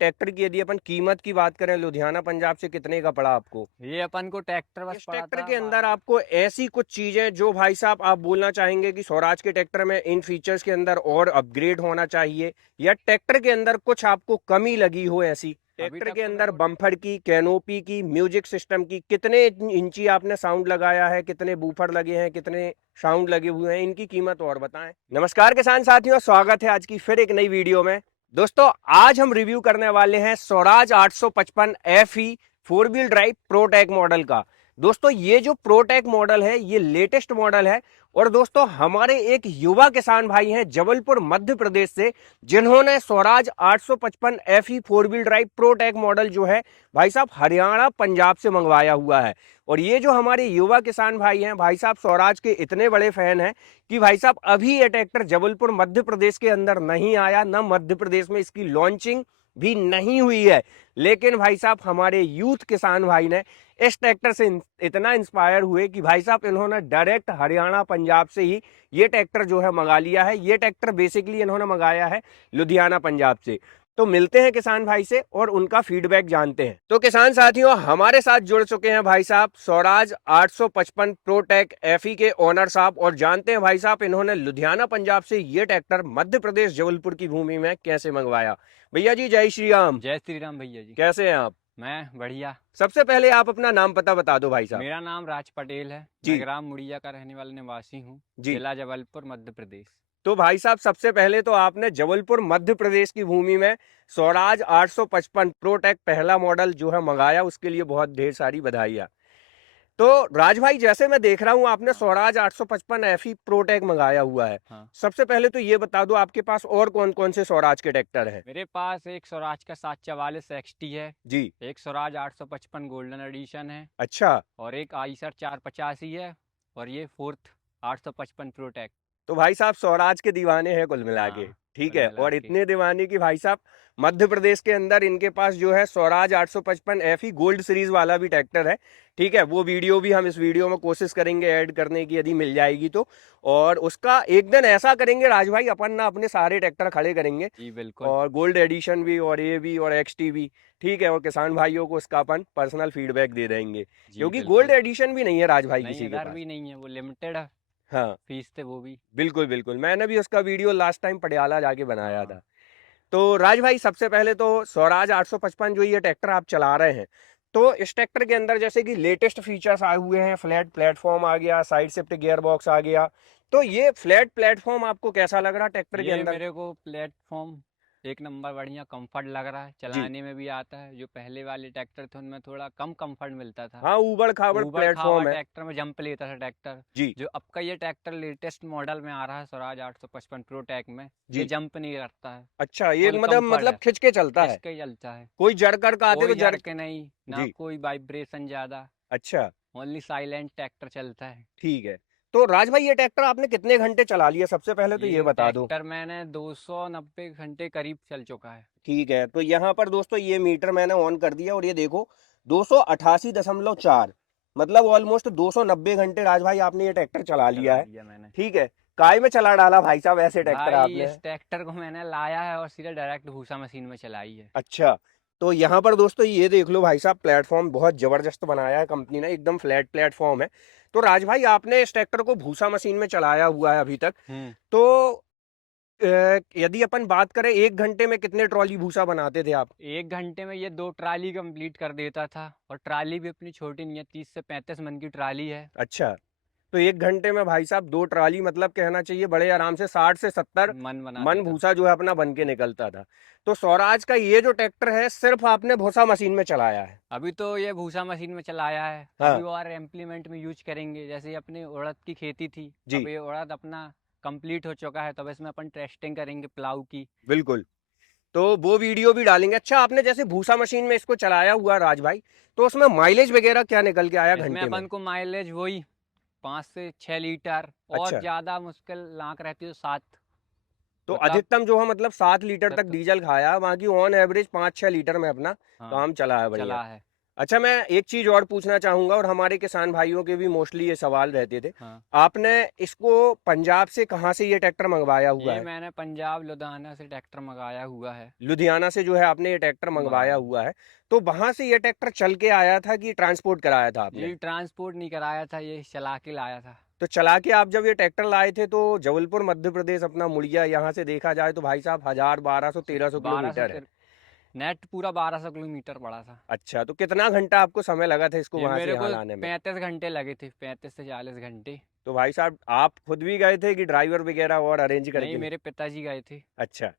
Tractor की यदि अपन कीमत की बात करें लुधियाना पंजाब से, कितने का पड़ा आपको? ये अपन को ट्रैक्टर बस इस पड़ा ट्रैक्टर था के अंदर आपको ऐसी कुछ चीजें जो भाई साहब आप बोलना चाहेंगे कि स्वराज के ट्रैक्टर में इन फीचर्स के अंदर और अपग्रेड होना चाहिए, या ट्रैक्टर के अंदर कुछ आपको कमी लगी हो ऐसी? अभी ट्रैक्टर तक के तो मेरे अंदर को बम्फर की, कैनोपी की, म्यूजिक सिस्टम की, कितने इंची आपने साउंड लगाया है, कितने बूफर लगे हैं, कितने साउंड लगे हुए हैं, इनकी कीमत और बताएं। नमस्कार किसान साथियों, स्वागत है आज की फिर एक नई वीडियो में। दोस्तों आज हम रिव्यू करने वाले हैं Swaraj 855 FE 4 wheel drive protic model का। दोस्तों ये जो प्रोटेक मॉडल है ये लेटेस्ट मॉडल है, और दोस्तों हमारे एक युवा किसान भाई हैं जबलपुर मध्य प्रदेश से, जिन्होंने Swaraj 855 FE 4 wheel drive protic model जो है भाई साहब हरियाणा पंजाब से मंगवाया हुआ है। और ये जो हमारे युवा किसान भाई हैं भाई साहब स्वराज के इतने बड़े फैन हैं कि भाई साहब अभी ये ट्रैक्टर जबलपुर मध्य प्रदेश के अंदर नहीं आया, ना मध्य प्रदेश में इसकी लॉन्चिंग भी नहीं हुई है, लेकिन भाई साहब हमारे यूथ किसान भाई ने इस ट्रैक्टर से इतना इंस्पायर हुए कि भाई साहब इन्होंने डायरेक्ट हरियाणा पंजाब से ही ये ट्रैक्टर जो है मंगा लिया है। ये ट्रैक्टर बेसिकली इन्होंने मंगाया है लुधियाना पंजाब से। तो मिलते हैं किसान भाई से और उनका फीडबैक जानते हैं। तो किसान साथियों हमारे साथ जुड़ चुके हैं भाई साहब स्वराज 855 प्रोटेक FE के ओनर साहब, और जानते हैं भाई साहब इन्होंने लुधियाना पंजाब से ये ट्रैक्टर मध्य प्रदेश जबलपुर की भूमि में कैसे मंगवाया। भैया जी जय श्री राम। जय श्री राम भैया जी। कैसे हैं आप? मैं बढ़िया। सबसे पहले आप अपना नाम पता बता दो भाई साहब। मेरा नाम राज पटेल है। मैं जी ग्राम मुड़िया का रहने वाला निवासी हूँ। जी। जिला जबलपुर मध्य प्रदेश। तो भाई साहब सबसे पहले तो आपने जबलपुर मध्य प्रदेश की भूमि में स्वराज 855 प्रोटेक पहला मॉडल जो है मंगाया, उसके लिए बहुत ढेर सारी बधाइयाँ। तो राज भाई जैसे मैं देख रहा हूँ आपने हाँ स्वराज 855 FE प्रोटेक मंगाया हुआ है। हाँ। सबसे पहले तो ये बता दो आपके पास और कौन कौन से स्वराज के ट्रैक्टर हैं? मेरे पास एक स्वराज का 744 XT है। जी। एक स्वराज 855 गोल्डन एडिशन है। अच्छा। और एक आइसर 485 है। और ये फोर्थ 855 प्रोटेक। तो भाई साहब स्वराज के दीवाने हैं कुल मिला के। हाँ ठीक कुल है, मिला और के। इतने दीवाने की भाई साहब मध्य प्रदेश के अंदर इनके पास जो है स्वराज 855 FE गोल्ड सीरीज वाला भी ट्रैक्टर है। ठीक है, वो वीडियो भी हम इस वीडियो में कोशिश करेंगे ऐड करने की यदि मिल जाएगी तो। और उसका एक दिन ऐसा करेंगे राज भाई अपन ना अपने सारे ट्रैक्टर खड़े करेंगे, जी बिल्कुल। और गोल्ड एडिशन भी और ये भी और XT भी। ठीक है, और किसान भाइयों को उसका अपन पर्सनल फीडबैक दे देंगे, जी क्योंकि गोल्ड बिल्कुल। एडिशन भी नहीं है राज भाई नहीं किसी के इधर पास। भी नहीं है, वो लिमिटेड है। हाँ फीस थे वो भी। बिल्कुल बिल्कुल, मैंने भी उसका वीडियो लास्ट टाइम पटियाला जाके बनाया हाँ। था। तो राज भाई सबसे पहले तो स्वराज 855 जो ये ट्रैक्टर आप चला रहे हैं, तो इस ट्रैक्टर के अंदर जैसे कि लेटेस्ट फीचर्स आए हुए हैं, फ्लैट प्लेटफॉर्म आ गया, साइड शिफ्ट गियर बॉक्स आ गया। तो ये फ्लैट प्लेटफॉर्म आपको कैसा लग रहा ट्रैक्टर के ये अंदर? मेरे को प्लेटफॉर्म एक नंबर बढ़िया कंफर्ट लग रहा है, जी। चलाने में भी आता है। जो पहले वाले ट्रैक्टर थे उनमें थोड़ा कम कंफर्ट मिलता था। हाँ ऊबड़ खाबड़ ऊबड़ खाबड़ प्लेटफॉर्म है। ट्रैक्टर में जंप लेता था ट्रैक्टर। जी जो अब का ये ट्रैक्टर लेटेस्ट मॉडल में आ रहा है स्वराज 855 प्रो टैक में, ये जी। जंप नहीं करता है। अच्छा, ये फुल मतलब कंफर्ट है। खिंच के चलता है? खिसके चलता है। कोई जड़ कर का आते तो कोई जड़। जड़ के नहीं ना, जी। कोई वाइब्रेशन ज्यादा। अच्छा। ओनली साइलेंट ट्रैक्टर चलता है। ठीक है। तो राज भाई ये ट्रैक्टर आपने कितने घंटे चला लिया सबसे पहले तो ये ये बता दो। ट्रैक्टर मैंने 290 घंटे करीब चल चुका है। ठीक है, तो यहाँ पर दोस्तों ये मीटर मैंने ऑन कर दिया और ये देखो 288.4, मतलब ऑलमोस्ट 290 घंटे राज भाई आपने ये ट्रैक्टर चला लिया चला है। लिया मैंने। ठीक है, काय में चला डाला भाई साहब ऐसे ट्रैक्टर भाई आपने? इस ट्रैक्टर को मैंने लाया है और सीधे डायरेक्ट भूसा मशीन में चलाई है। अच्छा। तो यहाँ पर दोस्तों ये देख लो भाई साहब, प्लेटफॉर्म बहुत जबरदस्त बनाया है कंपनी ने, एकदम फ्लैट प्लेटफॉर्म है। तो राज भाई आपने इस ट्रैक्टर को भूसा मशीन में चलाया हुआ है अभी तक, हम्म। तो यदि अपन बात करें 1 घंटे में कितने ट्रॉली भूसा बनाते थे आप? 1 घंटे में ये 2 ट्राली कंप्लीट कर देता था। और ट्राली भी अपनी छोटी नहीं है, 30 से 35 मन की ट्राली है। अच्छा। तो 1 घंटे में भाई साहब 2 ट्राली, मतलब कहना चाहिए बड़े आराम से 60 से 70 मन बना मन देता। भूसा जो है अपना बन के निकलता था। तो स्वराज का ये जो ट्रैक्टर है सिर्फ आपने भूसा मशीन में चलाया है? अभी तो ये भूसा मशीन में चलाया है। अभी हाँ। और इम्प्लीमेंट में यूज करेंगे, जैसे अपनी उड़द की खेती थी। अब जी ये उड़द अपना कंप्लीट हो चुका है, तब इसमें अपन टेस्टिंग करेंगे प्लाऊ की। बिल्कुल। तो वो वीडियो भी डालेंगे। अच्छा, आपने जैसे भूसा मशीन में इसको चलाया हुआ राज भाई, तो उसमें माइलेज वगैरह क्या निकल के आया इसमें घंटे में? अपन को माइलेज वही 5 से 6 लीटर। और अच्छा। ज्यादा मुश्किल लांक रहती है तो 7। तो मतलब अधिकतम जो है मतलब 7 लीटर तक सत डीजल खाया, बाकी ऑन एवरेज 5-6 लीटर में अपना हाँ काम चला है बढ़िया। चला है। अच्छा, मैं एक चीज और पूछना चाहूंगा, और हमारे किसान भाइयों के भी मोस्टली ये सवाल रहते थे। हाँ, आपने इसको पंजाब से कहाँ से ये ट्रैक्टर मंगवाया हुआ ये है? मैंने पंजाब लुधियाना से ट्रैक्टर मंगाया हुआ है। लुधियाना से जो है आपने ये ट्रैक्टर मंगवाया मंगाया हुआ। हुआ है। तो वहां से ये ट्रैक्टर चल के आया था कि ट्रांसपोर्ट कराया था आपने? ये ट्रांसपोर्ट नहीं कराया था, ये चला के लाया था। तो चला के आप जब ये ट्रैक्टर लाए थे तो जबलपुर मध्य प्रदेश अपना मुड़िया, यहाँ से देखा जाए तो भाई साहब 1000, 1200, 1300 बारह सौ किलोमीटर है। नेट पूरा 1200 किलोमीटर पड़ा था। अच्छा, तो कितना घंटा आपको समय लगा था इसको ये वहां से मेरे यहाँ को लाने में? 35 घंटे लगे थे, 35 से 40 घंटे। तो भाई साहब आप खुद भी गए थे कि ड्राइवर वगैरह और अरेंज नहीं, करके ले? मेरे पिताजी गए थे। अच्छा,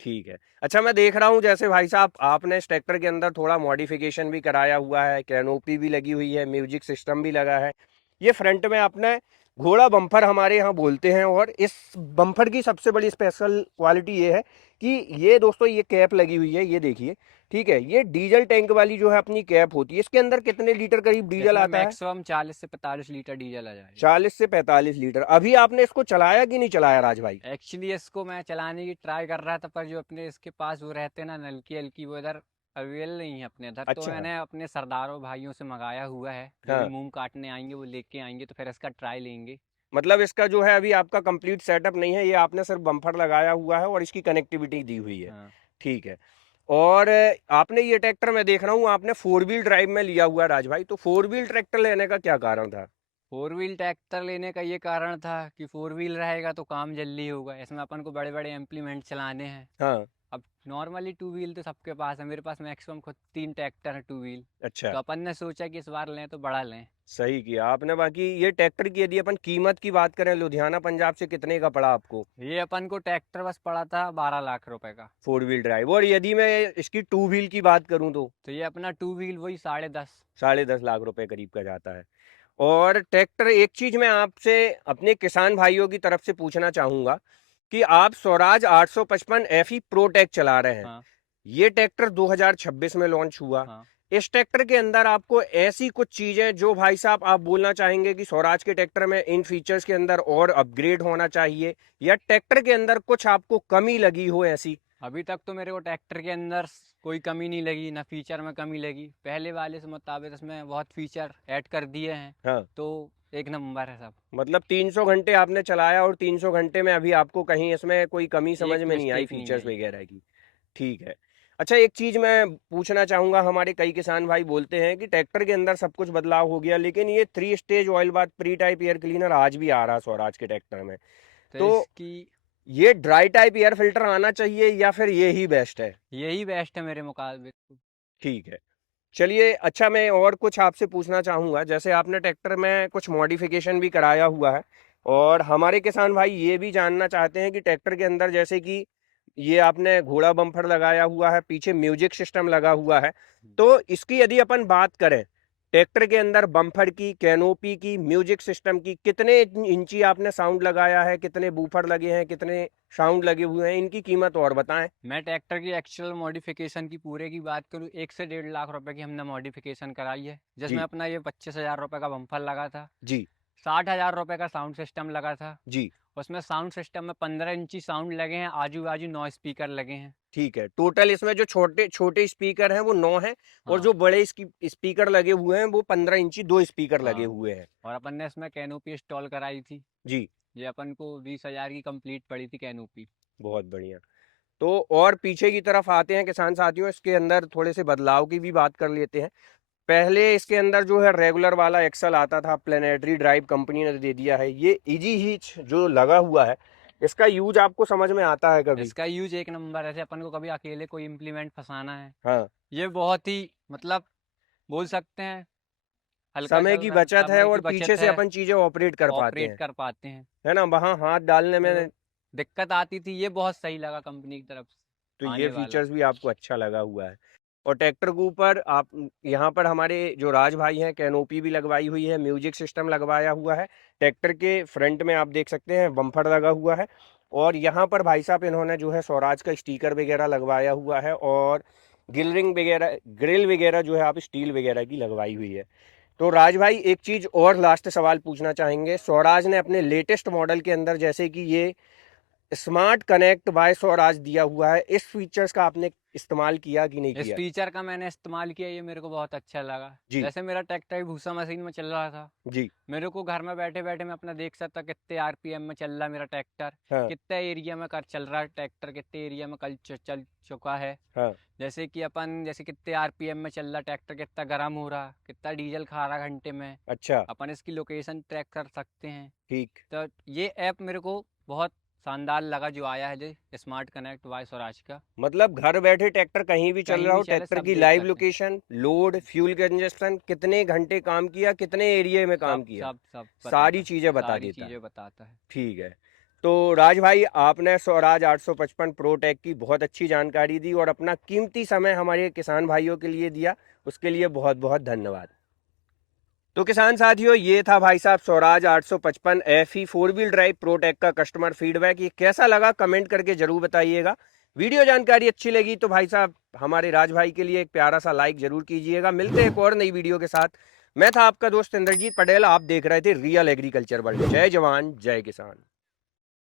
ठीक है। अच्छा, मैं देख रहा हूँ जैसे भाई साहब आपने इस ट्रैक्टर के अंदर थोड़ा मॉडिफिकेशन भी कराया हुआ है, कैनोपी भी लगी हुई है, म्यूजिक सिस्टम भी लगा है। ये फ्रंट में आपने घोड़ा बम्पर हमारे यहाँ बोलते हैं, और इस बम्पर की सबसे बड़ी स्पेशल क्वालिटी ये है कि ये दोस्तों ये कैप लगी हुई है, ये देखिए। ठीक है, ये डीजल टैंक वाली जो है अपनी कैप होती है। इसके अंदर कितने लीटर करीब डीजल इसमें आता है? मैक्सिमम 40 से 45 लीटर डीजल आ जाएगा। 40 से 45 लीटर। अभी आपने इसको चलाया कि नहीं चलाया राज भाई? एक्चुअली इसको मैं चलाने की ट्राई कर रहा था, पर जो अपने इसके पास वो रहते हैं ना नलकी हल्की, वो इधर अवेलेबल नहीं है अपने इधर। तो अच्छा। मैंने अपने सरदारों भाइयों से मंगाया हुआ है, जो भी हाँ, मूंग काटने आएंगे वो लेके आएंगे, तो फिर इसका ट्राई लेंगे। मतलब इसका जो है अभी आपका कंप्लीट सेटअप नहीं है, ये आपने सिर्फ बम्पर लगाया हुआ है और इसकी कनेक्टिविटी दी हुई है। हाँ, ठीक है। और आपने ये ट्रैक्टर, मैं देख रहा हूँ आपने 4 व्हील ड्राइव में लिया हुआ है राज भाई, तो 4 व्हील ट्रैक्टर लेने का क्या कारण था? 4 व्हील ट्रैक्टर लेने का ये कारण था कि 4 व्हील रहेगा तो काम जल्दी होगा, इसमें अपन को बड़े बड़े इम्प्लीमेंट चलाने हैं। हाँ। अब नॉर्मली 2 व्हील तो सबके पास है, मेरे पास मैक्सिमम खुद 3 ट्रैक्टर हैं 2 व्हील। अच्छा, तो अपन ने सोचा कि इस बार लें तो बड़ा लें। सही किया आपने। बाकी ये ट्रैक्टर की यदि अपन कीमत की बात करें, लुधियाना पंजाब से कितने का पड़ा आपको? ये अपन को ट्रैक्टर बस पड़ा था 12 लाख रुपए का। 4 व्हील ड्राइव। और यदि मैं इसकी 2 व्हील की बात करूँ तो तो ये अपना 2 व्हील वही 10.5। 10.5 लाख रुपए करीब का जाता है। और ट्रैक्टर, एक चीज मैं आपसे अपने किसान भाइयों की तरफ से पूछना चाहूंगा कि आप स्वराज 855 FE प्रोटेक चला रहे हैं। हाँ, ये ट्रैक्टर 2026 में लॉन्च हुआ। हाँ। इस ट्रैक्टर के अंदर आपको ऐसी कुछ चीजें जो भाई साहब आप बोलना चाहेंगे कि स्वराज के ट्रैक्टर में इन फीचर्स के अंदर और अपग्रेड होना चाहिए, या ट्रैक्टर के अंदर कुछ आपको कमी लगी हो ऐसी? अभी तक तो मेरे को ट्रैक्टर के अंदर कोई कमी नहीं लगी, ना फीचर में कमी लगी। पहले वाले से मुताबिक इसमें बहुत फीचर ऐड कर दिए हैं। हाँ, तो एक नंबर है सब। मतलब 300 घंटे आपने चलाया और 300 घंटे में अभी आपको कहीं इसमें कोई कमी समझ एक में नहीं आई मिस्टेक नहीं फीचर्स आई। वगैरह की? ठीक है। अच्छा, एक चीज मैं पूछना चाहूंगा, हमारे कई किसान भाई बोलते हैं कि ट्रैक्टर के अंदर सब कुछ बदलाव हो गया, लेकिन ये 3 stage oil bath pre type air cleaner आज भी आ रहा है स्वराज के ट्रैक्टर में। तो तो इसकी ये ड्राई टाइप एयर फिल्टर आना चाहिए या फिर ये ही बेस्ट है? यही बेस्ट है मेरे मुताबिक तो। ठीक है। चलिए, अच्छा मैं और कुछ आपसे पूछना चाहूँगा, जैसे आपने ट्रैक्टर में कुछ मॉडिफिकेशन भी कराया हुआ है, और हमारे किसान भाई ये भी जानना चाहते हैं कि ट्रैक्टर के अंदर जैसे कि ये आपने घोड़ा बम्पर लगाया हुआ है, पीछे म्यूजिक सिस्टम लगा हुआ है, तो इसकी यदि अपन बात करें, ट्रैक्टर के अंदर बम्पर की, कैनोपी की, म्यूजिक सिस्टम की, कितने इंची आपने साउंड लगाया है, कितने बूफर लगे हैं, कितने साउंड लगे हुए हैं, इनकी कीमत और बताएं। मैं ट्रैक्टर की एक्चुअल मॉडिफिकेशन की पूरे की बात करूँ, 1 से 1.5 लाख रुपए की हमने मॉडिफिकेशन कराई है, जिसमें जी। अपना ये 25,000 रुपए का बम्पर लगा था। जी। 60,000 रुपए का साउंड सिस्टम लगा था। जी। उसमें साउंड सिस्टम में 15 इंची साउंड लगे हैं, आजू बाजू 9 स्पीकर लगे हैं। ठीक है, टोटल इसमें जो छोटे छोटे स्पीकर हैं वो 9 हैं, और हाँ, जो बड़े स्पीकर लगे हुए हैं वो 15 इंची 2 स्पीकर लगे हाँ। हुए हैं। और अपन ने इसमें कैनोपी इंस्टॉल कराई थी। जी। ये अपन को 20,000 की कंप्लीट पड़ी थी कैनोपी। बहुत बढ़िया। तो और पीछे की तरफ आते हैं किसान साथियों, इसके अंदर थोड़े से बदलाव की भी बात कर लेते हैं। पहले इसके अंदर जो है रेगुलर वाला एक्सल आता था, प्लेनेटरी ड्राइव कंपनी ने दे दिया है। ये इजी हीच जो लगा हुआ है, इसका यूज आपको समझ में आता है कभी? इसका यूज एक नंबर है। जैसे अपन को कभी अकेले कोई इम्प्लीमेंट फंसाना है, हाँ। ये बहुत ही मतलब बोल सकते हैं हल्का समय चल की रहा है, बचत है समय की और पीछे बचत से है, अपन चीजें ऑपरेट कर पाते ऑपरेट हैं, कर पाते हैं। है ना, वहाँ हाथ डालने तो जो में। दिक्कत आती थी, ये बहुत सही लगा कंपनी की तरफ से तो ये आने वाला। फीचर्स भी आपको अच्छा लगा हुआ है। और ट्रैक्टर के ऊपर आप यहाँ पर हमारे जो राज भाई हैं, कैनोपी भी लगवाई हुई है, म्यूजिक सिस्टम लगवाया हुआ है। ट्रैक्टर के फ्रंट में आप देख सकते हैं बम्पर लगा हुआ है, और यहाँ पर भाई साहब इन्होंने जो है स्वराज का स्टिकर वगैरह लगवाया हुआ है, और ग्रिल वगैरह जो है आप स्टील वगैरह की लगवाई हुई है। तो राज भाई एक चीज़ और लास्ट सवाल पूछना चाहेंगे, स्वराज ने अपने लेटेस्ट मॉडल के अंदर जैसे कि ये स्मार्ट कनेक्ट बाय स्वराज दिया हुआ है, इस फीचर्स का आपने इस्तेमाल किया कि नहीं इस किया? फीचर का मैंने इस्तेमाल किया, ये मेरे को बहुत अच्छा लगा। जी, जैसे मेरा ट्रैक्टर भूसा मशीन में चल रहा था, जी, मेरे को घर में बैठे बैठे मैं अपना देख सकता कितने आरपीएम में चल रहा है मेरा ट्रैक्टर, हाँ, कितने एरिया में कर चल रहा है ट्रैक्टर, कितने एरिया में कल चल चुका है। हाँ, जैसे कि अपन जैसे कितने आरपीएम में चल रहा ट्रैक्टर, कितना गर्म हो रहा, कितना डीजल खा रहा घंटे में, अच्छा, अपन इसकी लोकेशन ट्रैक कर सकते हैं। ठीक। तो ये ऐप मेरे को बहुत शानदार लगा जो आया है, जो स्मार्ट कनेक्ट बाय स्वराज का। मतलब घर बैठे ट्रैक्टर कहीं भी चल कहीं रहा भी हो, चले ट्रैक्टर सब की देख लाइव सकते हैं, लोकेशन, लोड, फ्यूल कंजस्टन, कितने घंटे काम किया, कितने एरिया में काम सब किया, सब सब बताता सारी है, चीजें बता सारी देता है। चीज़ें बताता है। ठीक है। तो राज भाई, आपने स्वराज 855 प्रोटेक की बहुत अच्छी जानकारी दी और अपना कीमती समय हमारे किसान भाइयों के लिए दिया, उसके लिए बहुत बहुत धन्यवाद। तो किसान साथियों, ये था भाई साहब Swaraj 855 FE 4 wheel drive protic का कस्टमर फीडबैक। ये कैसा लगा कमेंट करके जरूर बताइएगा। वीडियो जानकारी अच्छी लगी तो भाई साहब हमारे राज भाई के लिए एक प्यारा सा लाइक जरूर कीजिएगा। मिलते हैं एक और नई वीडियो के साथ। मैं था आपका दोस्त इंद्रजीत पटेल, आप देख रहे थे रियल एग्रीकल्चर वर्ल्ड। जय जवान जय किसान।